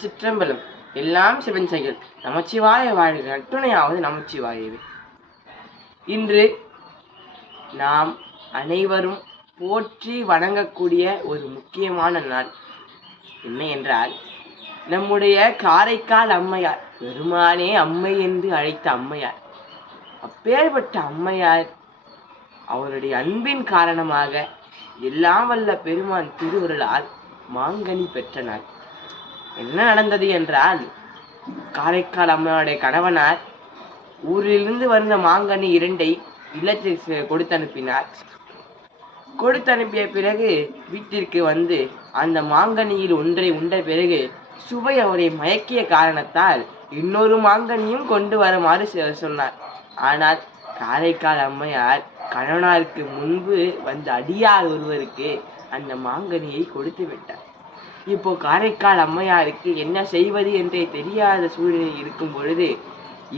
திருச்சிற்றம்பலம் எல்லாம் சிவன் செயல். நமச்சிவாய வாழ்க. நட்டுணையாவது நமச்சிவாயவே. இன்று நாம் அனைவரும் போற்றி வணங்கக்கூடிய ஒரு முக்கியமான நாள். என்ன என்றால் நம்முடைய காரைக்கால் அம்மையார் பெருமானே அம்மை என்று அழைத்த அம்மையார். அப்பேற்பட்ட அம்மையார் அவருடைய அன்பின் காரணமாக எல்லாம் வல்ல பெருமான் திருவருளால் மாங்கனி பெற்ற நாள். என்ன நடந்தது என்றால் காரைக்கால் அம்மையாருடைய கணவனார் ஊரிலிருந்து வந்த மாங்கனி இரண்டை இல்லத்தில் கொடுத்து அனுப்பினார். கொடுத்து அனுப்பிய பிறகு வீட்டிற்கு வந்து அந்த மாங்கனியில் ஒன்றை உண்ட பிறகு சுவை அவரை மயக்கிய காரணத்தால் இன்னொரு மாங்கனியும் கொண்டு வருமாறு சொன்னார். ஆனால் காரைக்கால் அம்மையார் கணவனாருக்கு முன்பு வந்த அடியார் ஒருவருக்கு அந்த மாங்கனியை கொடுத்து விட்டார். இப்போ காரைக்கால் அம்மையாருக்கு என்ன செய்வது என்றே தெரியாத சூழ்நிலை இருக்கும் பொழுது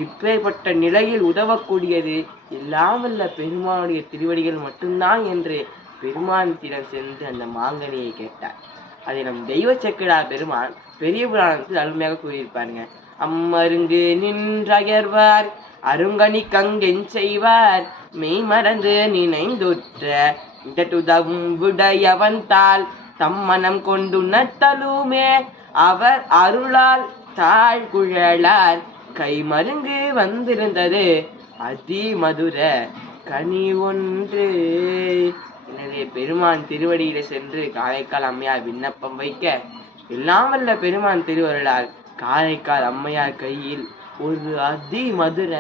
இப்பேற்பட்ட நிலையில் உதவக்கூடியது எல்லாம் பெருமானுடைய திருவடிகள் மட்டும்தான் என்று பெருமானத்திடம் சென்று அந்த மாங்கனியை கேட்டார். அதை நம் தெய்வ செக்கடா பெருமான் பெரிய புராணத்தில் அருமையாக கூறியிருப்பாருங்க. அம்மருங்கு நின்றயர்வார் அருங்கணி கங்கென் செய்வார் மெய் மறந்து நினைந்துற்ற விடையவன் தாள் தம்மனம் கொண்டுணர்த்தலுமே அவர் அருளால் தாழ் குழலார் கை மருங்கு வந்திருந்தது. அதி மதுர கனி ஒன்று எனவே பெருமான் திருவடியில சென்று காரைக்கால் அம்மையார் விண்ணப்பம் வைக்க எல்லாம் வல்ல பெருமான் திருவருளால் காரைக்கால் அம்மையார் கையில் ஒரு அதி மதுர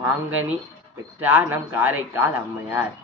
மாங்கனி பெற்றார் நம் காரைக்கால் அம்மையார்.